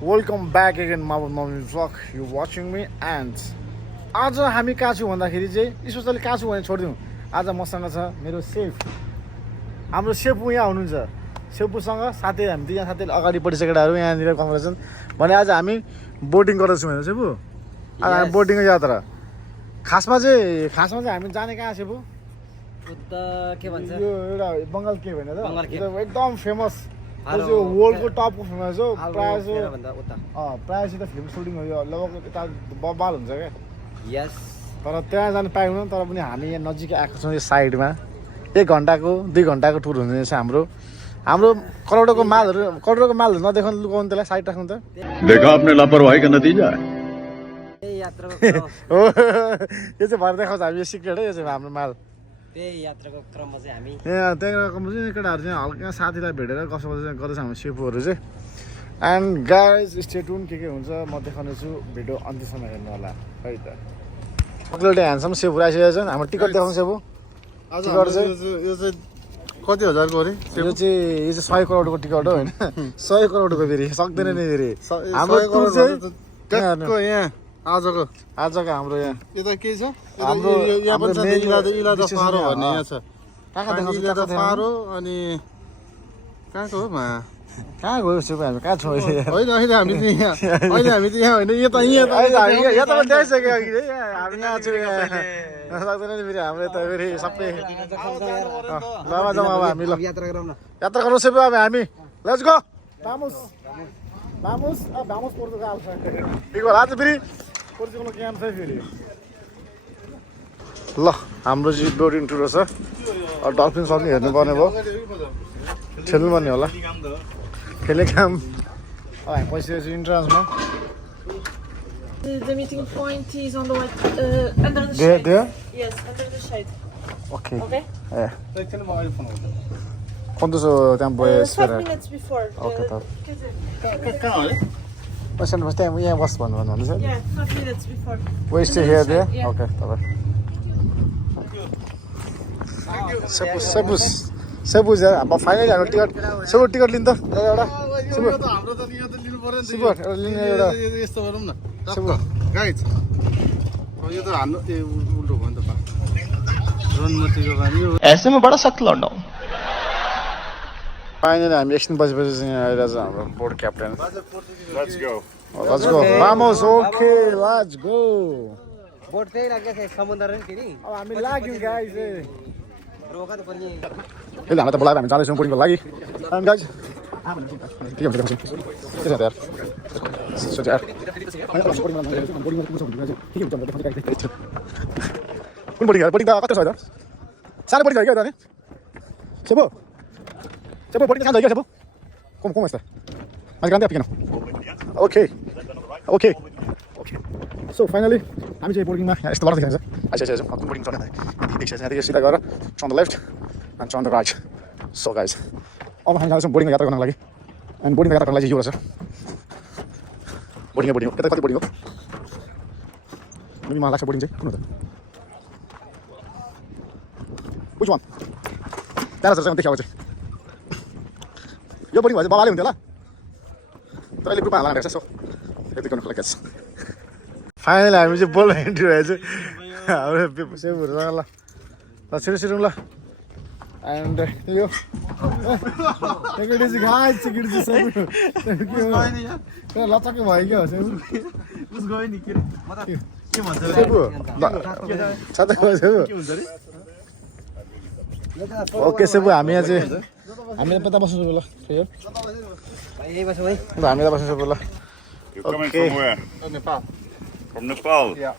Welcome back again, Mama Mommy Vlog. You watching me and आज हामी कहाँ छु भन्दाखेरि चाहिँ स्पेशली कहाँ छु भने छोडिदिउँ. आज मसँग छ मेरो सेफ. हाम्रो सेफु यहाँ हुनुहुन्छ. सेफुसँग साथै हामी दुईजना साथै अगाडिपट्टि केटाहरू यहाँनिर कमरा छन्. भने आज हामी बोटिङ गर्दैछौँ होइन सेफु? आज हामी बोटिङको यात्रा. खासमा चाहिँ हामी जाने कहाँ सेफु? उता के भन्छ यो एउटा बङ्गाल के भन्छ त? बङ्गाल के एकदम फेमस. यो वर्ल्डको टपको फेमस हो. प्रायः त फिल्म सुटिङ हो यो लगभग यता बबाल हुन्छ क्या. यस तर त्यहाँ जानु पाएनौँ. तर पनि हामी यहाँ नजिकै आएको छौँ. यो साइडमा 1 घन्टाको 2 घन्टाको टुर हुँदैछ हाम्रो. करोडको मालहरू नदेखाउनु लुकाउनु त्यसलाई साइड राख्नु त. देखा आपने लापरवाही का नतीजा है. हो यो चाहिँ भएर देखाउँछ हामी. यो सिक्रेट हो. यो चाहिँ हाम्रो माल. त्यही यात्राको क्रममा चाहिँ हामी यहाँ त्यहाँको केटाहरू चाहिँ हल्का साथीलाई भेटेर कसो गर्दैछ हाम्रो सेफुहरू चाहिँ. एन्ड गाइज स्टे ट्युन के हुन्छ म देखाउने छु. भिडियो अन्त्यसम्म हेर्नु होला है त. अग्लो ह्यान्डसम्म सेफु आइसकेको छ. हाम्रो टिकट देखाउनु सेफु. टिकट चाहिँ यो चाहिँ कति हजारको अरे? यो चाहिँ 100 करोडको टिकट हो होइन. 100 करोडको फेरि सक्दैन नि फेरि. हाम्रो टुर चाहिँ यहाँ आजको हाम्रो यहाँ यता के छ? हाम्रो यहाँ पनि इलादा फारो भन्ने यहाँ छ. कहाँ देखाउँछ फारो अनि कहाँको हो कहाँ गयो सेफु? हामी कहाँ छौँ अहिले? होइन अहिले हामी चाहिँ यहाँ होइन यहाँ यहाँ त देखाइसक्यो अघि हामी कहाँ छौँ यहाँ. सक्दैन नि फेरि हाम्रो यता फेरि सबै लमा जाउँ अब हामी. ल यात्रा गरौँ सेफु अब हामी. Let's go. Vamos Portugal. ठिक होला. आज फेरि पोर्चुगलको क्याम्प छ फेरि. ल हाम्रो चाहिँ बोटिङ टुर छ. डल्फिन सक्ने हेर्नुपर्ने भयो. खेल्नु पर्ने होला. खेले काम. हामी पसिरहेको छु इन्ट्रान्समा. The meeting point is on the under the shade. There? Yes, under the shade. Okay. Okay? ¿Cuánto tiempo es 5 esperar? minutes before. Okay, त. कहाँ हो अरे? बस यहाँ बस भन्नुहुन्छ नि. Yeah, 5 minutes before. We stay here there? Yeah. Okay, तपाईँ. सेबु अब finally हाम्रो टिकट लिनु त एउटा. हाम्रो त यहाँ त लिनु पर्यो नि. सेबु एउटा लिनु एउटा. यस्तो गरौँ न. गाइज यो त हाम्रो उल्टो भयो नि त. रनमतीको बानी हो. ऐसे में बड़ा सख्त लौंडा हूं. फाइनली हामी एकछिन बजेपछि चाहिँ यहाँ आइरहेको छ हाम्रो board captain. Let's go. Let's go. Vamos. Okay, let's go. बोट त्यही लाग्छ समुद्र नि फेरि अब हामी लाग्यौँ गाइस. रोका त पर्ने. यसले हामीलाई त बोलाएर हामी जाँदैछौँ बोटिङको लागि. अनि गाइस के हुन्छ के छ यार. सोच यार. कुन बोटिङ त कति छ त? सानो बोटिङ क्या त नि? सेबु बोटिङ कहाँ गयो सेबु? ¿Cómo está? Más grande o pequeño? Okay. So finally हामी चाहिँ बोटिङमा यस्तो लड्दै खान्छ. आइसकेको छौँ. बोटिङ चढ्ने देखिसकेको छ. यहाँदेखि सिधा गएर on the left and on the right. So guys अब हामी जाँदैछौँ बोटिङको यात्रा गर्नको लागि. अनि बोटिङको यात्रा गर्नको लागि यो रहेछ. बोटिङ हो. यता कति बोटिङ हो? मलाई लाग्छ बोटिङ चाहिँ कुन हो त? Which one? त्यहाँ चाहिँ देखाएको चाहिँ यो बोटिङ भए चाहिँ बाबाले हुन्थ्यो होला. तर अहिले ग्रुपमा हाल्न रहेछ. सो यति गर्नुको लागि फाइनली हामी चाहिँ बोल्न इन्ट्री भएछ हाम्रो सेबुहरूसँग. ल छिटो ल. एन्ड यो सेक्युरिटी गाइस सेक्युरिटी सेबु लचक्कै भयो क्या हो सेबु. सेबु ओके सेबु हामी यहाँ चाहिँ हामी पता बस्नु ल. यही बस्नु है. ल हामी त बस्नु ल. You're coming Okay. from where? Nepal. From Nepal? Yeah.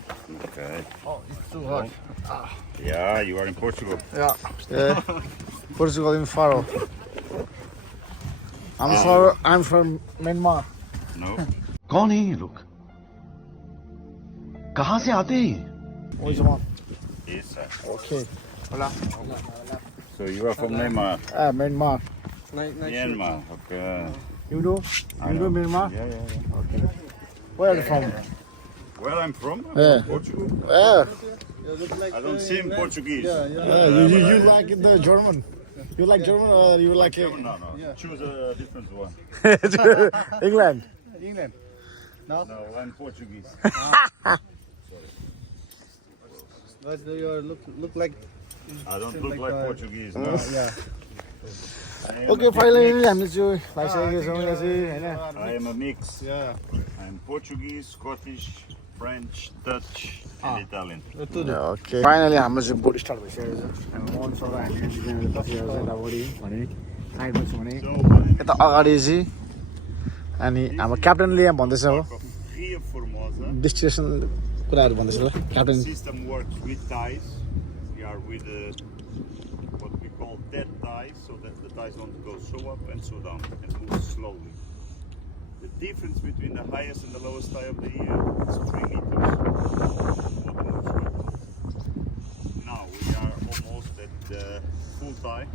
Okay. Oh, it's too hot. Yeah, you are in Portugal. Yeah. Portugal in Faro. I'm from Myanmar. No? कौन है ये लोग? कहां से आते हैं? Which one? Yes. Okay. So you are from Myanmar? Myanmar. Myanmar. Okay. You do? I You do know. Myanmar? Yeah. Okay. Where are you from? Where I'm from? Yeah. Portugal. Yeah. I don't seem Portuguese. You like the German? You like German or you like No. Choose a different one. England? England. No, I'm Portuguese. But you look like. I don't look like Portuguese, no. Yeah. I am okay a finally हामीले चाहिँ लागिसकेको छौँ यहाँ चाहिँ होइन I am a mix. Yeah. I'm Portuguese, Scottish, French, Dutch, and Italian. Okay finally हाम्रो चाहिँ बोट start भइसकेको छ मन्सर हामीले बसिरहेको छ यतापट्टि भने साइडमा छु भने So, what is यता अगाडि चाहिँ अनि हाम्रो क्याप्टनले यहाँ भन्दैछ हो the Via Formosa? डेस्टिनेसन कुराहरू भन्दैछ ल The captain system works with ties. We are with what we call dead ties, so that the ties don't go so up and so down and move slowly. The difference between the highest and the lowest tie of the year is 3 meters. Water moves with. Now we are almost at the full tie.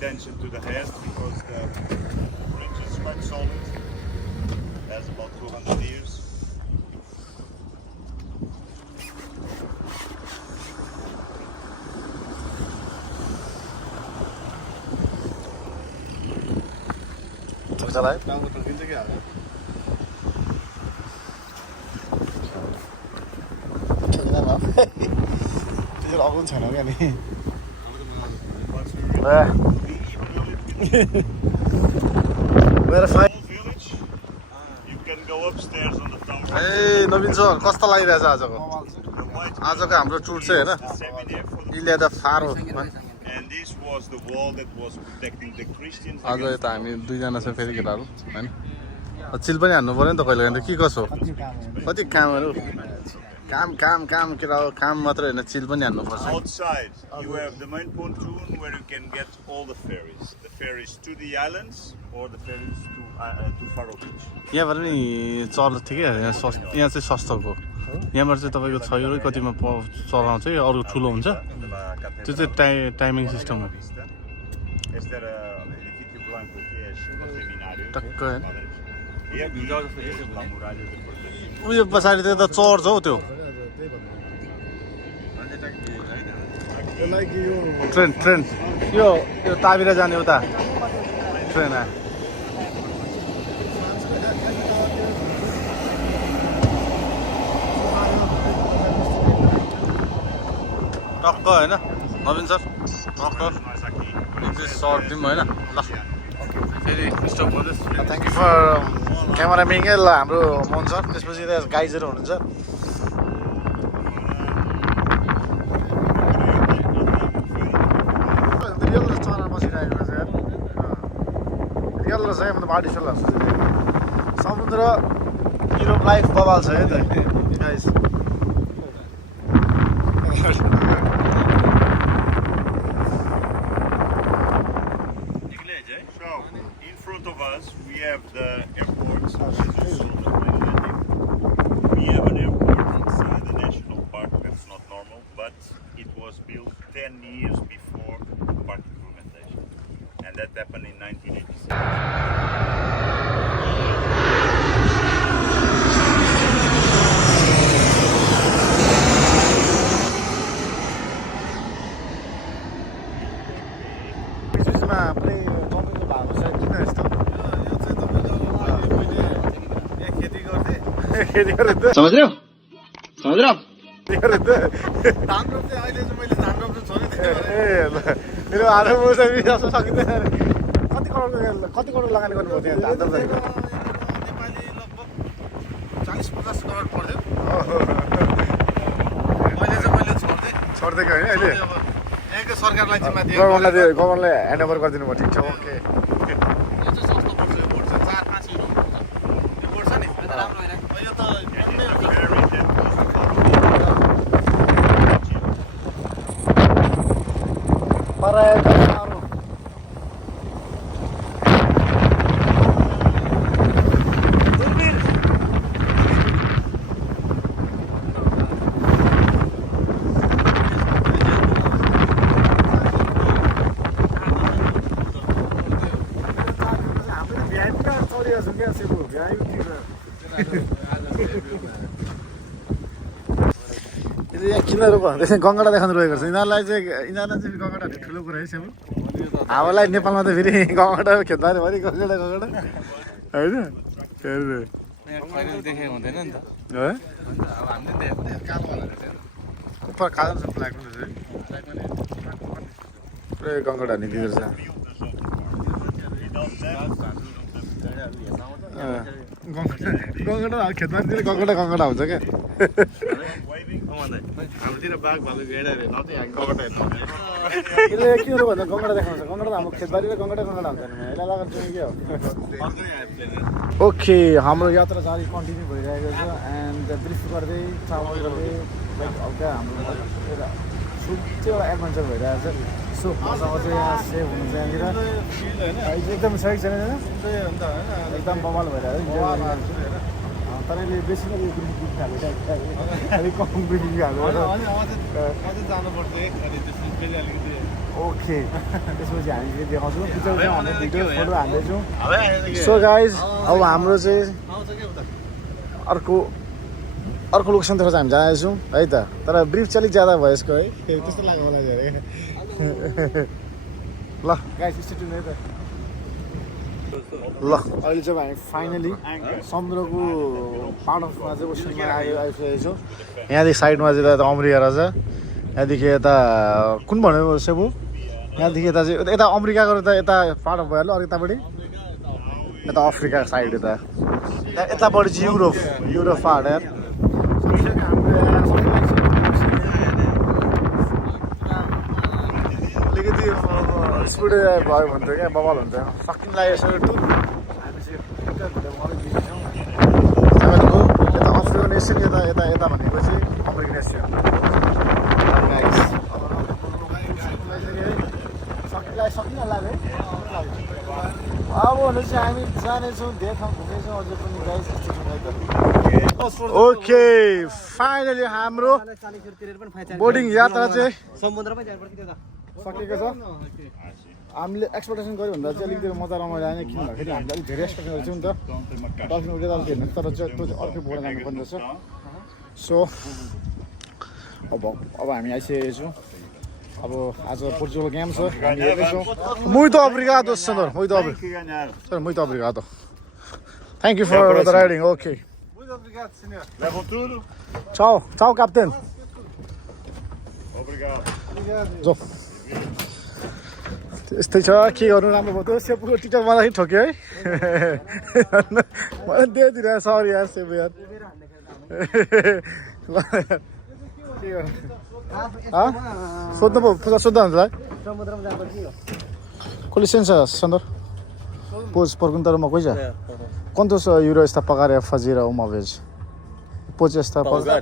Tension to the head because the bridge is quite solid. It has about 200 years. थुक्चालाई टाउको टर्किन्छ कि हाल्छ त्यसरी अगाउनु छैन क्या नि मेरो फाइ Small village. You can go upstairs on the tower. A Naveen sir कस्तो लागिरहेछ आजको The white आजको हाम्रो टुर चाहिँ होइन seminar for the Ilia the Pharaoh and this was the wall that was protecting the Christians. आज against यता हामी दुईजना छ फेरि केटाहरू होइन चिल पनि हान्नु पऱ्यो नि त कहिले कहिले के कसो कति कामहरू काम काम काम केटा हो काम मात्रै होइन चिल पनि हान्नुपर्छ Outside, you have the main pontoon where you can get all the ferries. The ferries to the islands or the ferries to Faro Beach. यहाँबाट नि चल्छ ठिकै यहाँ यहाँ चाहिँ सस्तोको यहाँबाट चाहिँ तपाईँको 6 युरो कतिमा चलाउँछ कि अरू ठुलो हुन्छ त्यो चाहिँ टाइमिङ सिस्टम हो Este era edifício blanco que é o seminário. टक्क होइन E aqui é a muralha de proteção. उयो पछाडि चाहिँ त चर्च हौ त्यो ट्रेन ट्रेन यो ताबिर जाने उता ट्रेन आयो टक्क होइन नवीन सर टक्क Nós aqui. सर्ट दिउँ होइन ल फेरि स्टप गर्दैछ थ्याङ्क यू फर क्यामेराम्यानकै ल हाम्रो मन सर त्यसपछि त्यहाँ गाइजहरू हुनुहुन्छ रियल र चरा बसिरहेको छ यार रियल र चाहिँ मतलब आर्टिफिसियल समुद्र युरोप लाइफ बबाल छ है त guys So, in front of us, we have the airport. This is also the plane landing. We have an airport inside the national park. That's not normal, but it was built 10 years before park implementation. And that happened in 1986. बिचमा पुरै जमिलो भएको छ किन यस्तो यो चाहिँ तपाईँको मैले यहाँ खेती गर्थेँ खेती गरेँ त समझ रहे हो समझ रहे हो आप गरेँ त धान रोप्थेँ अहिले चाहिँ मैले धान रोप्नु छोडिदिएँ ए ल मेरो हात मुसा बिर्याउन सकिँदैन कति करोड लगानी गर्नुभयो त्यहाँ धान रोप्दाखेरि नेपाली लगभग 40-50 करोड पर्थ्यो अहिले चाहिँ मैले छोडिदिएँ छोडिदिएको होइन अहिले अब यहाँको सरकारलाई जिम्मा दिएँ गभर्मेन्टलाई ह्यान्ड ओभर गरिदिनु भयो ठिक छ ओके यो चाहिँ सस्तो पर्छ यो बोट चाहिँ 4-5 युरो पर्छ यो बोट छ नि राम्रो होइन अहिले त यहाँ किन रोक्यो भने गङ्गडा देखाउनु रोकेको छ यिनीहरूलाई चाहिँ गङ्गडा ठुलो कुरा है सेबु हामीलाई नेपालमा त फेरि गङ्गडा खेद्दारे भरि गङ्गडा होइन के अरे देखेको हुँदैन नि त है अन्त अब हामीले देखेको काम उपर कालो छ फ्ल्याग पुरै गङ्गडा निक्लिँदो रहेछ गङ्गडा खेतबारीतिर गङ्गडा हुन्छ क्या हाम्रोतिर बाघ भालु भेडा अरे ल चाहिँ गगटा हेर्नु यसले के हो भन्दा गङ्गडा देखाउँछ गङ्गडा त हाम्रो खेतबारी र गङ्गडा हुन्छ नि यसलाई लगाएर चाहिँ के हो ओके हाम्रो यात्रा जारी कन्टिन्यू भइरहेको छ एन्ड ब्रिफ गर्दै ट्राभल गर्दै लाइक हल्का हाम्रो एउटा एउटा एडभेन्चर भइरहेको छ सो मसँग चाहिँ यहाँ सेभ हुनु चाहिँ यहाँनिर एकदम सही छैन एकदम बवाल भइरहेको तर यसले बेसी नै ब्रिफ खाएको अलिक कम ब्रिफ खाएको ओके त्यसपछि हामी चाहिँ देखाउँछौँ पिक्चर हाम्रो भिडियो फोटो हाल्दैछौँ सो गाइज अब हाम्रो चाहिँ अर्को लोकेसनतिर चाहिँ हामी जाँदैछौँ है त तर ब्रिफ चाहिँ अलिक ज्यादा भयो यसको है त्यस्तो लाग्यो मलाई धेरै ल गाइज स्टेट है त ल अहिले चाहिँ हामी फाइनली समुद्रको पार्ट अफमा चाहिँ ओसनमा आइसकेको छौँ यहाँदेखि साइडमा चाहिँ यता अमेरिका रहेछ यहाँदेखि यता कुन भन्यो सेबु यहाँदेखि यता चाहिँ यता अमेरिकाको यता पार्ट अफ भइहाल्यो अरू यतापट्टि यता अफ्रिका साइड यतापट्टि चाहिँ युरोप पार्ट यार अलिकति स्पिड भयो भने त क्या बवाल हुन्छ सकिन लागेको टुर हामी चाहिँ तपाईँको यता अफ्रिकन एसियन यता भनेको चाहिँ अमेरिकन एसियन सकिन लाग्यो अब भने चाहिँ हामी जानेछौँ धेरै ठाउँ घुम्नेछौँ अझै पनि गाइस ओके फाइनली हाम्रो बोर्डिङ यात्रा चाहिँ समुद्रमै जानुपर्छ त्यो त सकेको छ हामीले एक्सपेक्टेसन गऱ्यो भन्दा चाहिँ अलिकति मजा रमाइलो आएन किन भन्दाखेरि हामीले अलिक धेरै एक्सपेक्ट गरेको छौँ नि त डल्फिन उडेर अलिक हेर्नु तर चाहिँ त्यो चाहिँ अर्कै बोर्ड जानुपर्ने रहेछ सो अब हामी आइसकेको छौँ अब आज पोर्चुगल गेम छ हामी हेर्दैछौँ muito obrigado senhor muito obrigado thank you for the riding okay Muito obrigado, senhor. Levam tudo? ciao captain Obrigado. जो त्यस्तै छ के गर्नु राम्रो भयो त्यो सेपुको टिकट मलाई ठोक्यो है मलाई दिइदिनु सरी यार सेपु यार के गर्नु सोध्नु पो सोध्दा हुन्छ है समुद्रमा जानुपर्छ यो को licenza Sandor? Podes perguntar uma coisa? Quantos euros está a pagar a fazer uma vez? Podes estar a pagar?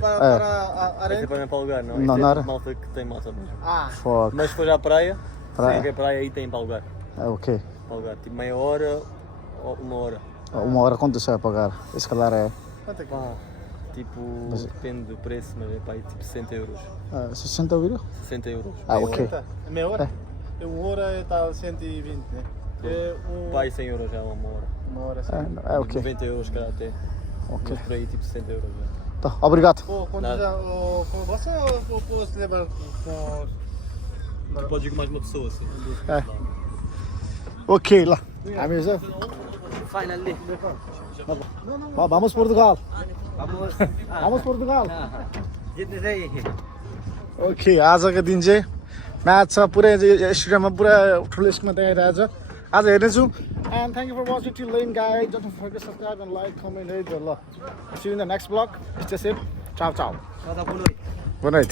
Aqui para para alugar, não? Não, Isso nada. é malta que tem moto mesmo. Fuck. Mas se for à praia, Praia. sim, que a praia aí tem para alugar. Ok. Para alugar, tipo meia hora ou uma hora. Uma hora quanto você vai pagar? Escalar é Pá, tipo, depende do preço, mas é para aí tipo 60 euros. 60 euros? 60 euros. Ah, meia ok. hora. Meia hora? Uma hora está 120, né? Pá, aí 100 euros já uma hora. Uma hora sim. É ok. 90 euros cada até. Ok. Mas por aí tipo 60 euros já. Tá, obrigado. Pô, quando Nada. já, com você ou posso levar com... Podes ir com mais uma pessoa, assim. É. Ok, lá. Amigos, finally vamos Portugal. vamos Vamos Portugal. जित्ने चाहिँ okay आजको दिन चाहिँ match छ पुरै स्टेडियममा पुरा ठुलो स्क्रिनमा देखाइरहेको छ आज हेर्नेछु and thank you for watching till then guys don't forget subscribe and like comment है ल see you in the next vlog stay safe ciao ciao सदा पुनः गुड नाइट